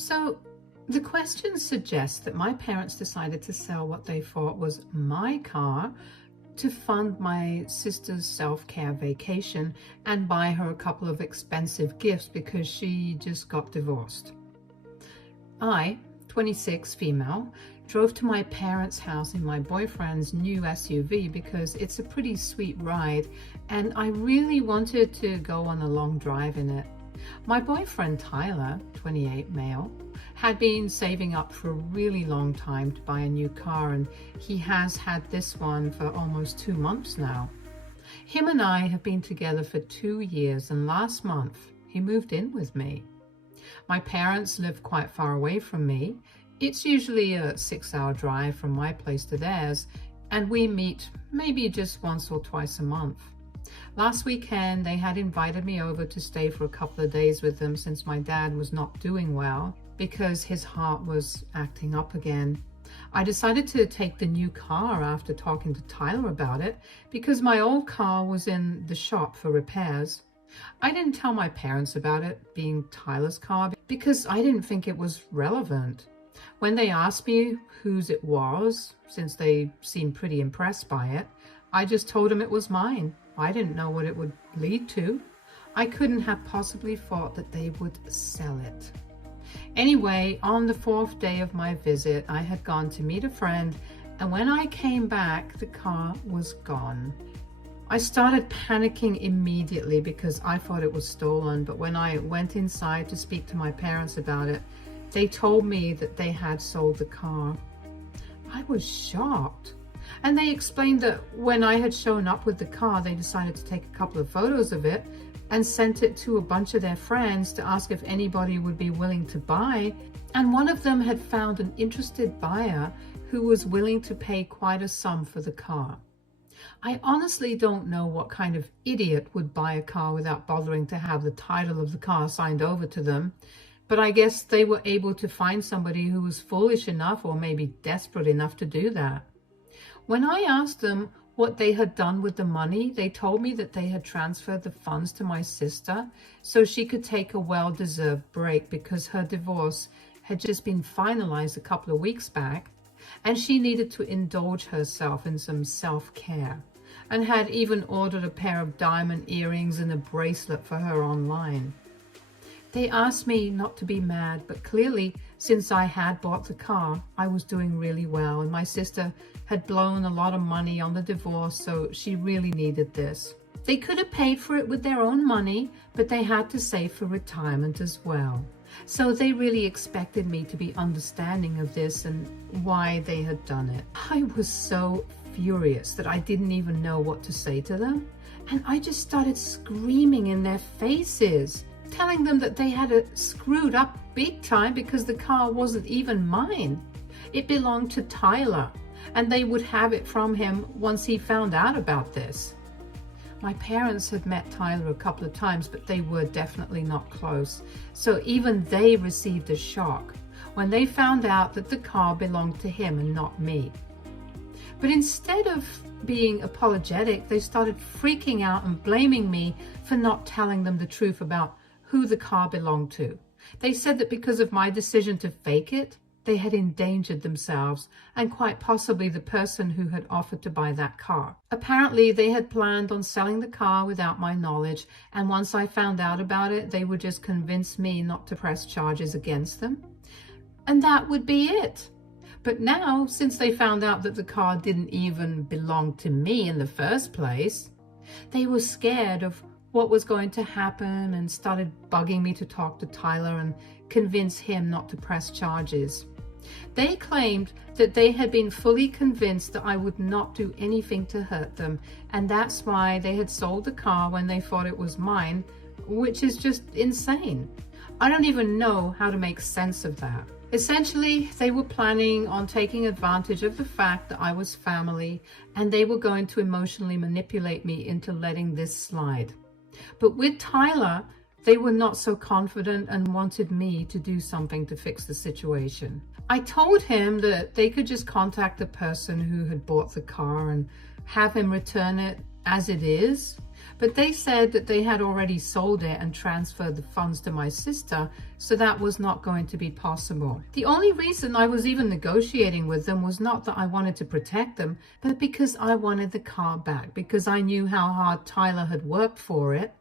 So the question suggests that my parents decided to sell what they thought was my car to fund my sister's self-care vacation and buy her a couple of expensive gifts because she just got divorced. I, 26, female, drove to my parents' house in my boyfriend's new SUV because it's a pretty sweet ride and I really wanted to go on a long drive in it. My boyfriend Tyler, 28, male, had been saving up for a really long time to buy a new car, and he has had this one for almost 2 months now. Him and I have been together for 2 years, and last month he moved in with me. My parents live quite far away from me. It's usually a 6-hour drive from my place to theirs, and we meet maybe just once or twice a month. Last weekend, they had invited me over to stay for a couple of days with them since my dad was not doing well because his heart was acting up again. I decided to take the new car after talking to Tyler about it because my old car was in the shop for repairs. I didn't tell my parents about it being Tyler's car because I didn't think it was relevant. When they asked me whose it was, since they seemed pretty impressed by it, I just told them it was mine. I didn't know what it would lead to. I couldn't have possibly thought that they would sell it. Anyway, on the 4th day of my visit, I had gone to meet a friend, and when I came back, the car was gone. I started panicking immediately because I thought it was stolen, but when I went inside to speak to my parents about it, they told me that they had sold the car. I was shocked. And they explained that when I had shown up with the car, they decided to take a couple of photos of it and sent it to a bunch of their friends to ask if anybody would be willing to buy. And one of them had found an interested buyer who was willing to pay quite a sum for the car. I honestly don't know what kind of idiot would buy a car without bothering to have the title of the car signed over to them. But I guess they were able to find somebody who was foolish enough or maybe desperate enough to do that. When I asked them what they had done with the money, they told me that they had transferred the funds to my sister so she could take a well-deserved break because her divorce had just been finalized a couple of weeks back and she needed to indulge herself in some self-care and had even ordered a pair of diamond earrings and a bracelet for her online. They asked me not to be mad, but clearly, since I had bought the car, I was doing really well, and my sister had blown a lot of money on the divorce, so she really needed this. They could have paid for it with their own money, but they had to save for retirement as well. So they really expected me to be understanding of this and why they had done it. I was so furious that I didn't even know what to say to them, and I just started screaming in their faces, telling them that they had screwed up big time because the car wasn't even mine. It belonged to Tyler, and they would have it from him once he found out about this. My parents had met Tyler a couple of times, but they were definitely not close, so even they received a shock when they found out that the car belonged to him and not me. But instead of being apologetic, they started freaking out and blaming me for not telling them the truth about who the car belonged to. They said that because of my decision to fake it, they had endangered themselves and quite possibly the person who had offered to buy that car. Apparently, they had planned on selling the car without my knowledge, and once I found out about it, they would just convince me not to press charges against them. And that would be it. But now, since they found out that the car didn't even belong to me in the first place, they were scared of what was going to happen and started bugging me to talk to Tyler and convince him not to press charges. They claimed that they had been fully convinced that I would not do anything to hurt them, and that's why they had sold the car when they thought it was mine, which is just insane. I don't even know how to make sense of that. Essentially, they were planning on taking advantage of the fact that I was family, and they were going to emotionally manipulate me into letting this slide. But with Tyler, they were not so confident and wanted me to do something to fix the situation. I told him that they could just contact the person who had bought the car and have him return it as it is, But they said that they had already sold it and transferred the funds to my sister, so that was not going to be possible. The only reason I was even negotiating with them was not that I wanted to protect them, but because I wanted the car back, because I knew how hard Tyler had worked for it,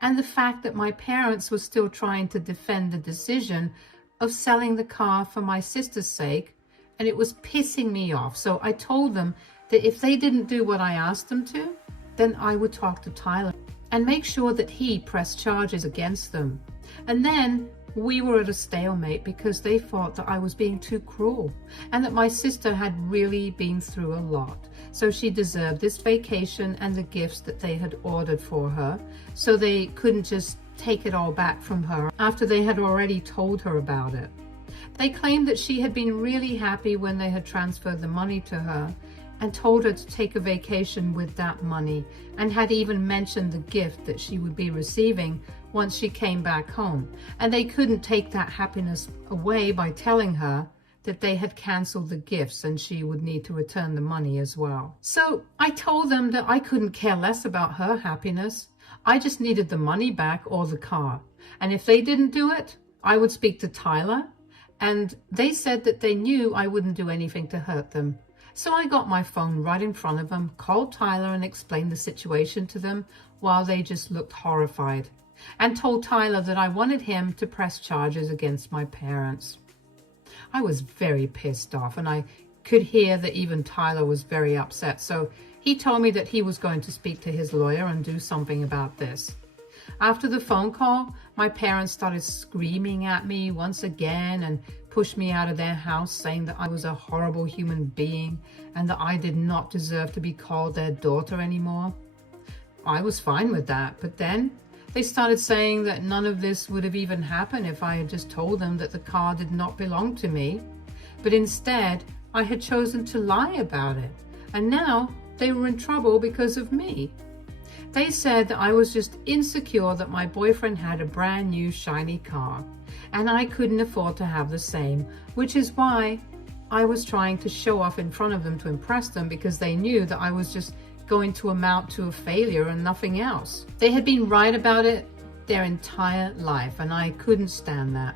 and the fact that my parents were still trying to defend the decision of selling the car for my sister's sake, and it was pissing me off. So I told them that if they didn't do what I asked them to, then I would talk to Tyler and make sure that he pressed charges against them. And then we were at a stalemate because they thought that I was being too cruel and that my sister had really been through a lot. So she deserved this vacation and the gifts that they had ordered for her, so they couldn't just take it all back from her after they had already told her about it. They claimed that she had been really happy when they had transferred the money to her and told her to take a vacation with that money, and had even mentioned the gift that she would be receiving once she came back home. And they couldn't take that happiness away by telling her that they had canceled the gifts and she would need to return the money as well. So I told them that I couldn't care less about her happiness. I just needed the money back or the car. And if they didn't do it, I would speak to Tyler. And they said that they knew I wouldn't do anything to hurt them. So I got my phone right in front of them, called Tyler and explained the situation to them while they just looked horrified, and told Tyler that I wanted him to press charges against my parents. I was very pissed off, and I could hear that even Tyler was very upset. So he told me that he was going to speak to his lawyer and do something about this. After the phone call, my parents started screaming at me once again and pushed me out of their house, saying that I was a horrible human being and that I did not deserve to be called their daughter anymore. I was fine with that, but then they started saying that none of this would have even happened if I had just told them that the car did not belong to me, but instead I had chosen to lie about it, and now they were in trouble because of me. They said that I was just insecure that my boyfriend had a brand new shiny car and I couldn't afford to have the same, which is why I was trying to show off in front of them to impress them, because they knew that I was just going to amount to a failure and nothing else. They had been right about it their entire life, and I couldn't stand that.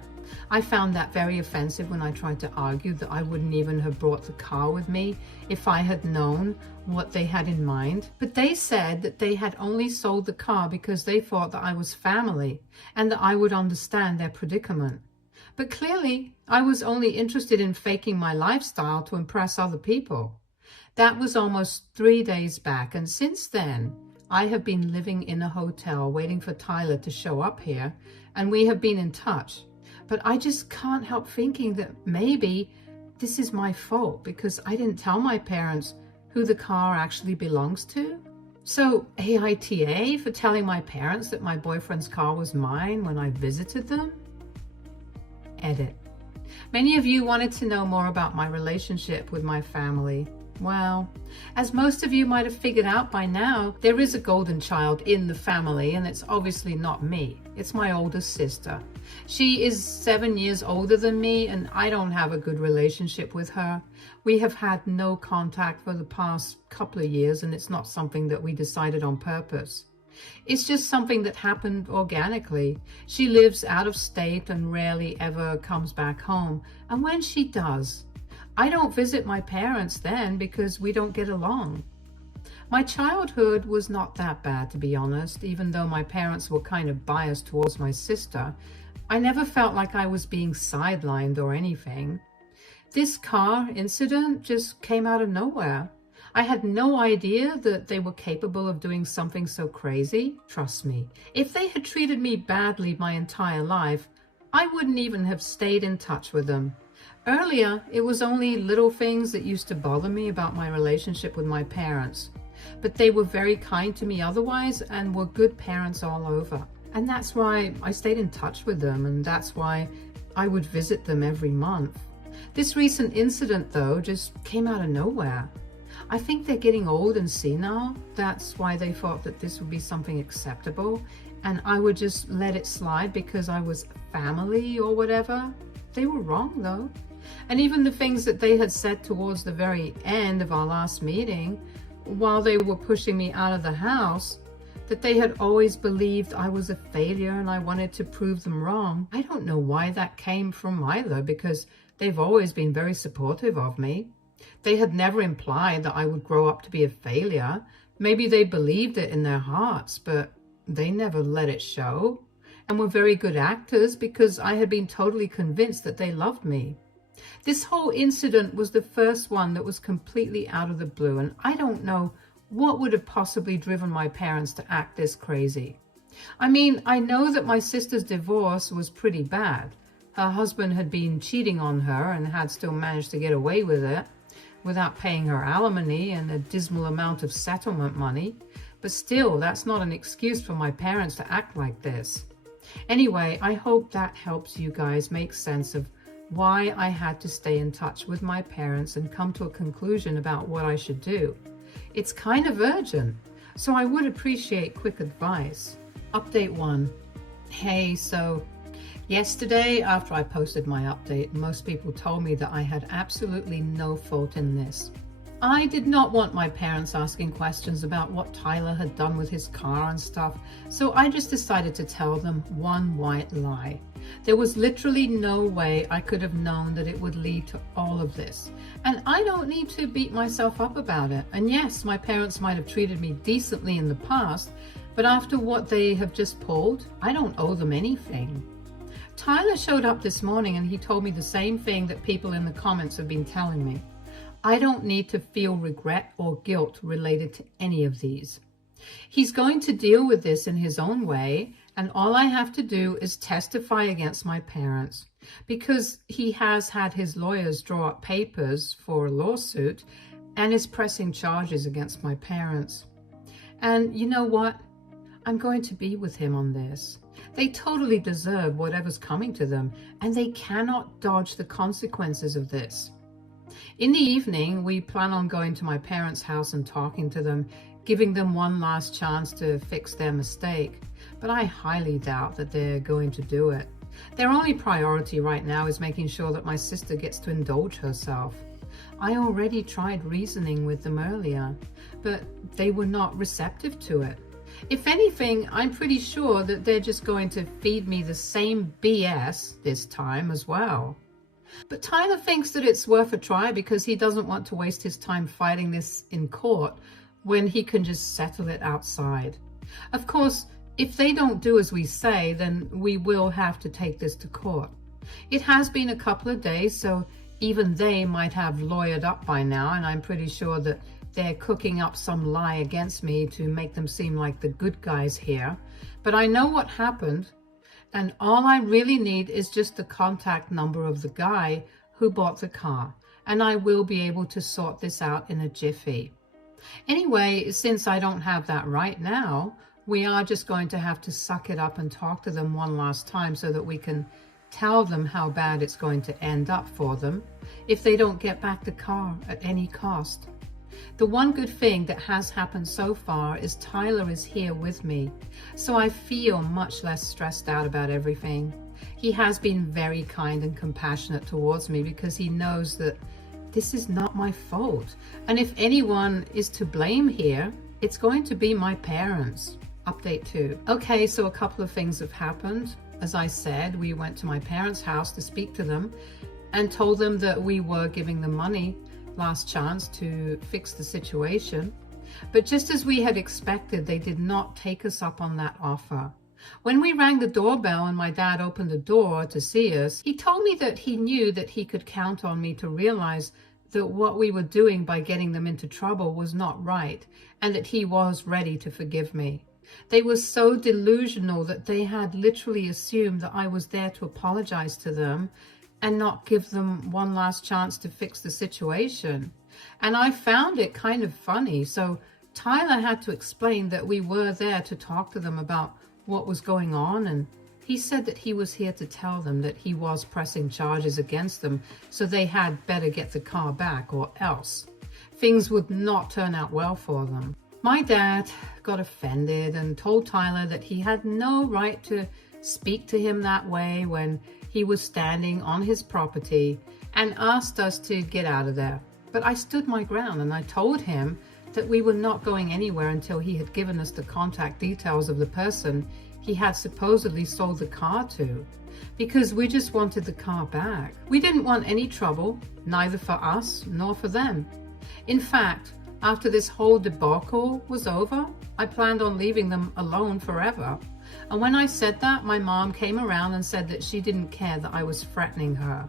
I found that very offensive when I tried to argue that I wouldn't even have brought the car with me if I had known what they had in mind. But they said that they had only sold the car because they thought that I was family and that I would understand their predicament. But clearly, I was only interested in faking my lifestyle to impress other people. That was almost 3 days back, and since then, I have been living in a hotel waiting for Tyler to show up here, and we have been in touch. But I just can't help thinking that maybe this is my fault because I didn't tell my parents who the car actually belongs to. So AITA for telling my parents that my boyfriend's car was mine when I visited them? Edit. Many of you wanted to know more about my relationship with my family. Well, as most of you might have figured out by now, there is a golden child in the family, and it's obviously not me. It's my oldest sister. She is 7 years older than me, and I don't have a good relationship with her. We have had no contact for the past couple of years, and it's not something that we decided on purpose. It's just something that happened organically. She lives out of state and rarely ever comes back home, and when she does, I don't visit my parents then because we don't get along. My childhood was not that bad, to be honest, even though my parents were kind of biased towards my sister. I never felt like I was being sidelined or anything. This car incident just came out of nowhere. I had no idea that they were capable of doing something so crazy. Trust me, if they had treated me badly my entire life, I wouldn't even have stayed in touch with them. Earlier, it was only little things that used to bother me about my relationship with my parents, but they were very kind to me otherwise and were good parents all over. And that's why I stayed in touch with them, and that's why I would visit them every month. This recent incident, though, just came out of nowhere. I think they're getting old and senile. That's why they thought that this would be something acceptable, and I would just let it slide because I was family or whatever. They were wrong, though. And even the things that they had said towards the very end of our last meeting, while they were pushing me out of the house, that they had always believed I was a failure and I wanted to prove them wrong. I don't know why that came from either, because they've always been very supportive of me. They had never implied that I would grow up to be a failure. Maybe they believed it in their hearts, but they never let it show, and were very good actors because I had been totally convinced that they loved me. This whole incident was the first one that was completely out of the blue, and I don't know what would have possibly driven my parents to act this crazy. I mean, I know that my sister's divorce was pretty bad. Her husband had been cheating on her and had still managed to get away with it without paying her alimony and a dismal amount of settlement money. But still, that's not an excuse for my parents to act like this. Anyway, I hope that helps you guys make sense of why I had to stay in touch with my parents and come to a conclusion about what I should do. It's kind of urgent, so I would appreciate quick advice. Update 1. Hey, so yesterday after I posted my update, most people told me that I had absolutely no fault in this. I did not want my parents asking questions about what Tyler had done with his car and stuff, so I just decided to tell them one white lie. There was literally no way I could have known that it would lead to all of this. And I don't need to beat myself up about it. And yes, my parents might have treated me decently in the past, but after what they have just pulled, I don't owe them anything. Tyler showed up this morning and he told me the same thing that people in the comments have been telling me. I don't need to feel regret or guilt related to any of these. He's going to deal with this in his own way, and all I have to do is testify against my parents, because he has had his lawyers draw up papers for a lawsuit and is pressing charges against my parents. And you know what? I'm going to be with him on this. They totally deserve whatever's coming to them, and they cannot dodge the consequences of this. In the evening, we plan on going to my parents' house and talking to them, giving them one last chance to fix their mistake. But I highly doubt that they're going to do it. Their only priority right now is making sure that my sister gets to indulge herself. I already tried reasoning with them earlier, but they were not receptive to it. If anything, I'm pretty sure that they're just going to feed me the same BS this time as well. But Tyler thinks that it's worth a try because he doesn't want to waste his time fighting this in court when he can just settle it outside. Of course, if they don't do as we say, then we will have to take this to court. It has been a couple of days, so even they might have lawyered up by now, and I'm pretty sure that they're cooking up some lie against me to make them seem like the good guys here. But I know what happened, and all I really need is just the contact number of the guy who bought the car, and I will be able to sort this out in a jiffy. Anyway, since I don't have that right now, we are just going to have to suck it up and talk to them one last time so that we can tell them how bad it's going to end up for them if they don't get back the car at any cost. The one good thing that has happened so far is Tyler is here with me, so I feel much less stressed out about everything. He has been very kind and compassionate towards me because he knows that this is not my fault. And if anyone is to blame here, it's going to be my parents. Update 2. Okay, so a couple of things have happened. As I said, we went to my parents' house to speak to them and told them that we were giving them money, last chance to fix the situation. But just as we had expected, they did not take us up on that offer. When we rang the doorbell and my dad opened the door to see us, he told me that he knew that he could count on me to realize that what we were doing by getting them into trouble was not right, and that he was ready to forgive me. They were so delusional that they had literally assumed that I was there to apologize to them and not give them one last chance to fix the situation. And I found it kind of funny, so Tyler had to explain that we were there to talk to them about what was going on, and he said that he was here to tell them that he was pressing charges against them, so they had better get the car back or else things would not turn out well for them. My dad got offended and told Tyler that he had no right to speak to him that way when he was standing on his property, and asked us to get out of there. But I stood my ground and I told him that we were not going anywhere until he had given us the contact details of the person he had supposedly sold the car to, because we just wanted the car back. We didn't want any trouble, neither for us nor for them. In fact, after this whole debacle was over, I planned on leaving them alone forever. And when I said that, my mom came around and said that she didn't care that I was threatening her.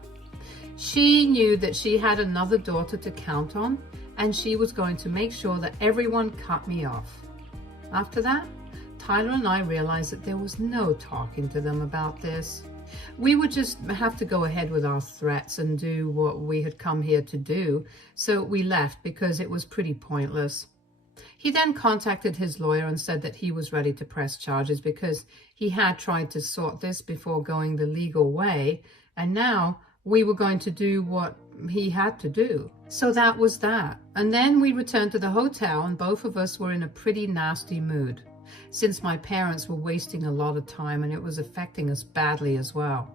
She knew that she had another daughter to count on, and she was going to make sure that everyone cut me off. After that, Tyler and I realized that there was no talking to them about this. We would just have to go ahead with our threats and do what we had come here to do, so we left because it was pretty pointless. He then contacted his lawyer and said that he was ready to press charges because he had tried to sort this before going the legal way, and now we were going to do what he had to do. So that was that. And then we returned to the hotel, and both of us were in a pretty nasty mood, since my parents were wasting a lot of time and it was affecting us badly as well.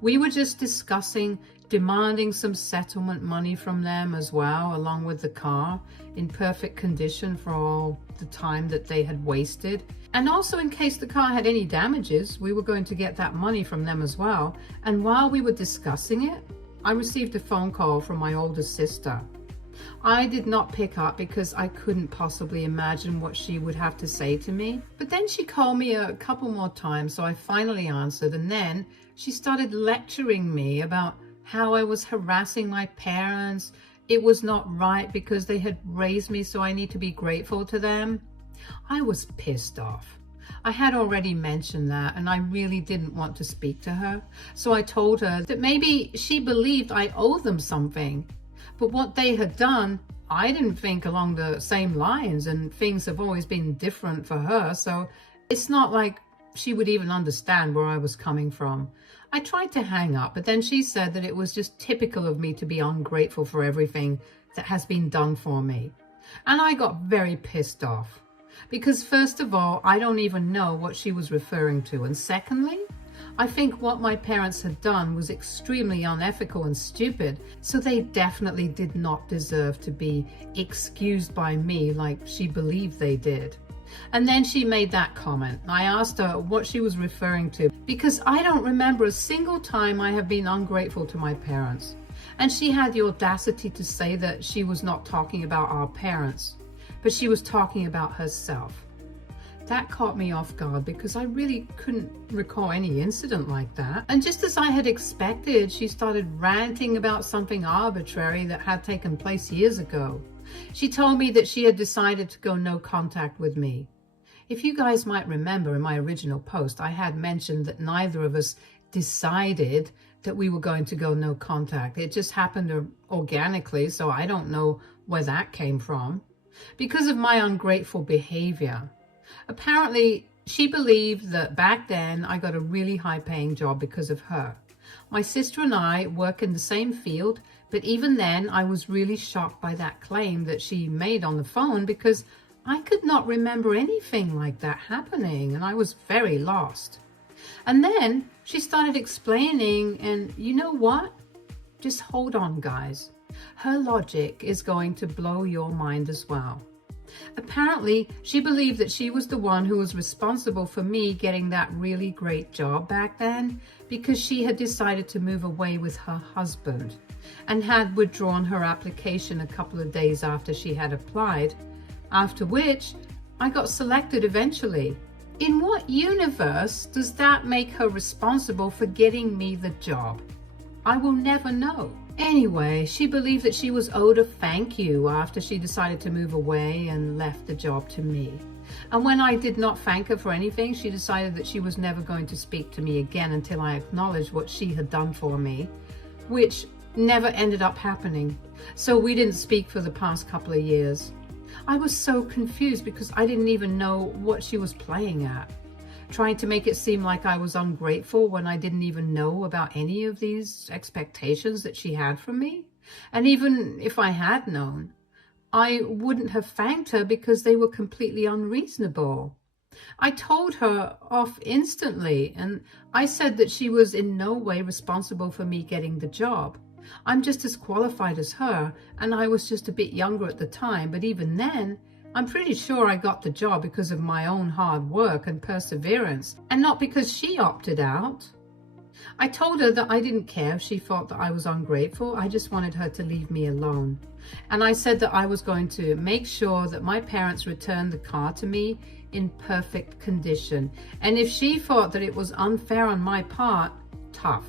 We were just discussing demanding some settlement money from them as well, along with the car in perfect condition for all the time that they had wasted. And also, in case the car had any damages, we were going to get that money from them as well. And while we were discussing it, I received a phone call from my older sister. I did not pick up because I couldn't possibly imagine what she would have to say to me. But then she called me a couple more times, so I finally answered. And then she started lecturing me about how I was harassing my parents. It was not right because they had raised me, so I need to be grateful to them. I was pissed off. I had already mentioned that, and I really didn't want to speak to her. So I told her that maybe she believed I owed them something. But what they had done, I didn't think along the same lines, and things have always been different for her, so it's not like she would even understand where I was coming from. I tried to hang up, but then she said that it was just typical of me to be ungrateful for everything that has been done for me. And I got very pissed off. Because first of all, I don't even know what she was referring to. And secondly, I think what my parents had done was extremely unethical and stupid, so they definitely did not deserve to be excused by me like she believed they did. And then she made that comment. I asked her what she was referring to, because I don't remember a single time I have been ungrateful to my parents. And she had the audacity to say that she was not talking about our parents, but she was talking about herself. That caught me off guard because I really couldn't recall any incident like that. And just as I had expected, she started ranting about something arbitrary that had taken place years ago. She told me that she had decided to go no contact with me. If you guys might remember, in my original post, I had mentioned that neither of us decided that we were going to go no contact. It just happened organically, so I don't know where that came from. Because of my ungrateful behavior. Apparently, she believed that back then I got a really high-paying job because of her. My sister and I work in the same field, but even then I was really shocked by that claim that she made on the phone because I could not remember anything like that happening, and I was very lost. And then she started explaining, and you know what? Just hold on, guys. Her logic is going to blow your mind as well. Apparently, she believed that she was the one who was responsible for me getting that really great job back then because she had decided to move away with her husband and had withdrawn her application a couple of days after she had applied, after which I got selected eventually. In what universe does that make her responsible for getting me the job? I will never know. Anyway, she believed that she was owed a thank you after she decided to move away and left the job to me. And when I did not thank her for anything, she decided that she was never going to speak to me again until I acknowledged what she had done for me, which never ended up happening. So we didn't speak for the past couple of years. I was so confused because I didn't even know what she was playing at, trying to make it seem like I was ungrateful when I didn't even know about any of these expectations that she had from me. And even if I had known, I wouldn't have thanked her because they were completely unreasonable. I told her off instantly, and I said that she was in no way responsible for me getting the job. I'm just as qualified as her, and I was just a bit younger at the time, but even then, I'm pretty sure I got the job because of my own hard work and perseverance, and not because she opted out. I told her that I didn't care if she thought that I was ungrateful. I just wanted her to leave me alone. And I said that I was going to make sure that my parents returned the car to me in perfect condition. And if she thought that it was unfair on my part, tough.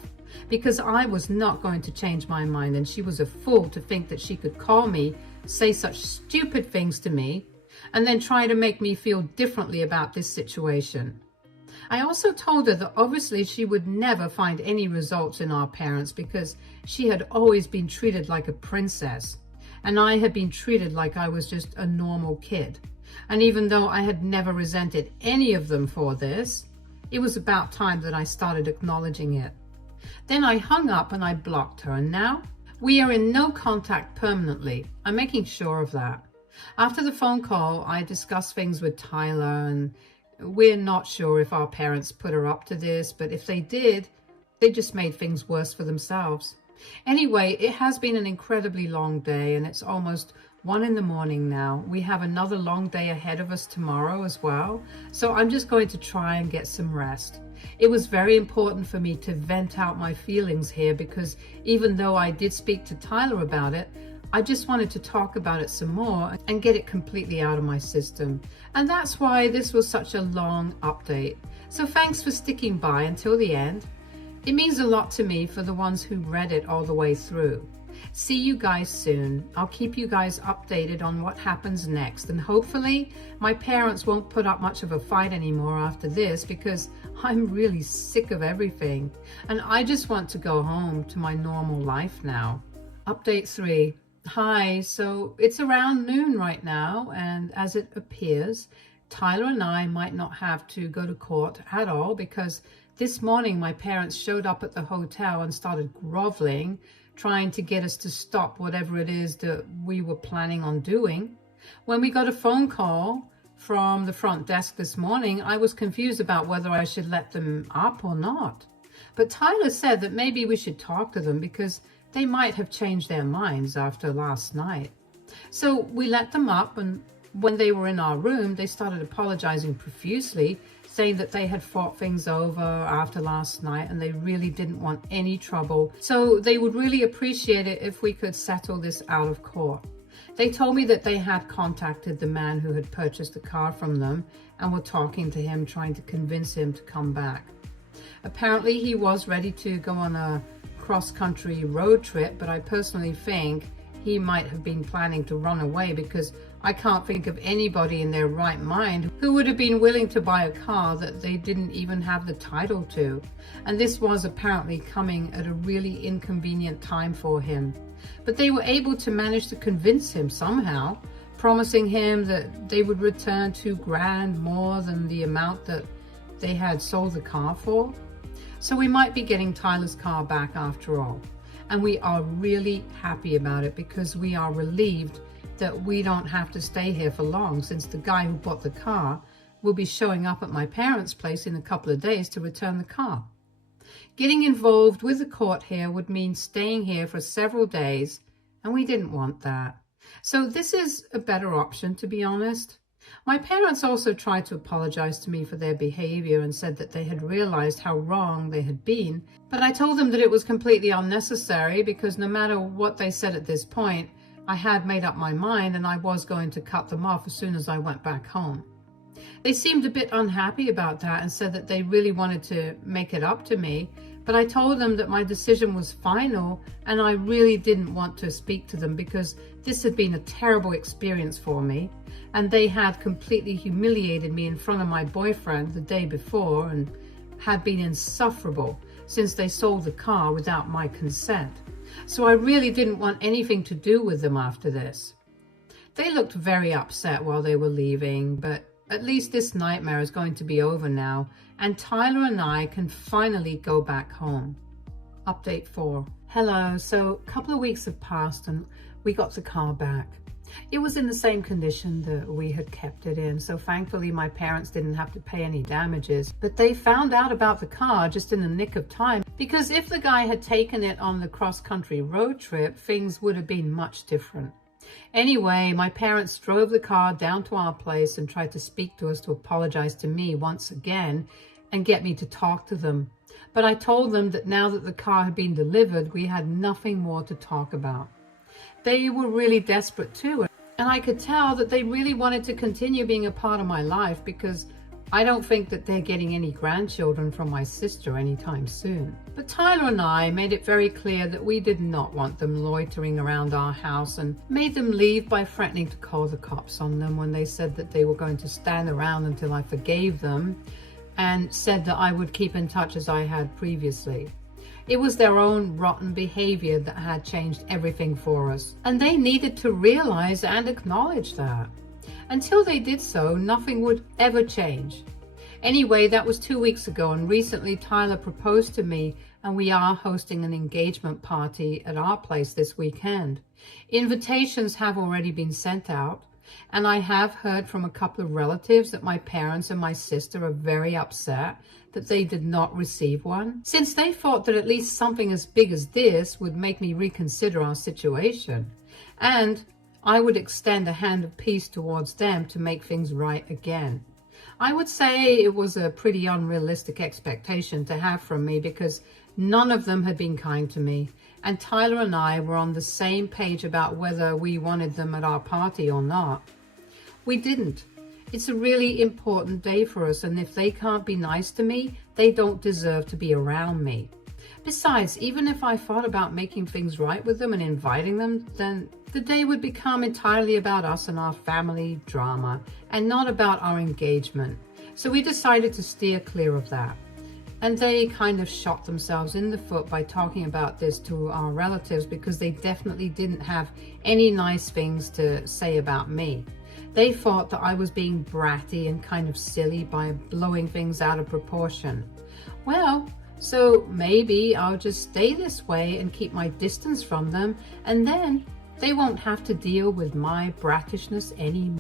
Because I was not going to change my mind, and she was a fool to think that she could call me, say such stupid things to me, and then try to make me feel differently about this situation. I also told her that obviously she would never find any results in our parents because she had always been treated like a princess, and I had been treated like I was just a normal kid. And even though I had never resented any of them for this, it was about time that I started acknowledging it. Then I hung up and I blocked her, and now we are in no contact permanently. I'm making sure of that. After the phone call, I discussed things with Tyler, and we're not sure if our parents put her up to this, but if they did, they just made things worse for themselves. Anyway, it has been an incredibly long day, and it's almost 1 in the morning now. We have another long day ahead of us tomorrow as well, so I'm just going to try and get some rest. It was very important for me to vent out my feelings here because even though I did speak to Tyler about it, I just wanted to talk about it some more and get it completely out of my system. And that's why this was such a long update. So thanks for sticking by until the end. It means a lot to me for the ones who read it all the way through. See you guys soon. I'll keep you guys updated on what happens next, and hopefully my parents won't put up much of a fight anymore after this because I'm really sick of everything and I just want to go home to my normal life now. Update 3. Hi, so it's around noon right now, and as it appears, Tyler and I might not have to go to court at all because this morning my parents showed up at the hotel and started groveling, trying to get us to stop whatever it is that we were planning on doing. When we got a phone call from the front desk this morning, I was confused about whether I should let them up or not. But Tyler said that maybe we should talk to them because they might have changed their minds after last night. So we let them up, and when they were in our room, they started apologizing profusely, saying that they had fought things over after last night and they really didn't want any trouble. So they would really appreciate it if we could settle this out of court. They told me that they had contacted the man who had purchased the car from them and were talking to him, trying to convince him to come back. Apparently he was ready to go on a cross-country road trip, but I personally think he might have been planning to run away because I can't think of anybody in their right mind who would have been willing to buy a car that they didn't even have the title to. And this was apparently coming at a really inconvenient time for him. But they were able to manage to convince him somehow, promising him that they would return $2,000 more than the amount that they had sold the car for. So we might be getting Tyler's car back after all. And we are really happy about it because we are relieved that we don't have to stay here for long, since the guy who bought the car will be showing up at my parents' place in a couple of days to return the car. Getting involved with the court here would mean staying here for several days, and we didn't want that. So this is a better option, to be honest. My parents also tried to apologize to me for their behavior and said that they had realized how wrong they had been, but I told them that it was completely unnecessary because no matter what they said at this point, I had made up my mind and I was going to cut them off as soon as I went back home. They seemed a bit unhappy about that and said that they really wanted to make it up to me, but I told them that my decision was final and I really didn't want to speak to them because this had been a terrible experience for me, and they had completely humiliated me in front of my boyfriend the day before and had been insufferable since they sold the car without my consent. So I really didn't want anything to do with them after this. They looked very upset while they were leaving, but at least this nightmare is going to be over now, and Tyler and I can finally go back home. Update 4. Hello, so a couple of weeks have passed and we got the car back. It was in the same condition that we had kept it in, so thankfully my parents didn't have to pay any damages. But they found out about the car just in the nick of time, because if the guy had taken it on the cross-country road trip, things would have been much different. Anyway, my parents drove the car down to our place and tried to speak to us to apologize to me once again and get me to talk to them. But I told them that now that the car had been delivered, we had nothing more to talk about. They were really desperate too, and I could tell that they really wanted to continue being a part of my life, because I don't think that they're getting any grandchildren from my sister anytime soon. But Tyler and I made it very clear that we did not want them loitering around our house, and made them leave by threatening to call the cops on them when they said that they were going to stand around until I forgave them, and said that I would keep in touch as I had previously. It was their own rotten behavior that had changed everything for us, and they needed to realize and acknowledge that. Until they did so, nothing would ever change. Anyway, that was 2 weeks ago, and recently Tyler proposed to me, and we are hosting an engagement party at our place this weekend. Invitations have already been sent out, and I have heard from a couple of relatives that my parents and my sister are very upset that they did not receive one, since they thought that at least something as big as this would make me reconsider our situation, and I would extend a hand of peace towards them to make things right again. I would say it was a pretty unrealistic expectation to have from me, because none of them had been kind to me, and Tyler and I were on the same page about whether we wanted them at our party or not. We didn't. It's a really important day for us, and if they can't be nice to me, they don't deserve to be around me. Besides, even if I thought about making things right with them and inviting them, then the day would become entirely about us and our family drama, and not about our engagement. So we decided to steer clear of that. And they kind of shot themselves in the foot by talking about this to our relatives, because they definitely didn't have any nice things to say about me. They thought that I was being bratty and kind of silly by blowing things out of proportion. Well, so maybe I'll just stay this way and keep my distance from them, and then they won't have to deal with my brattishness anymore.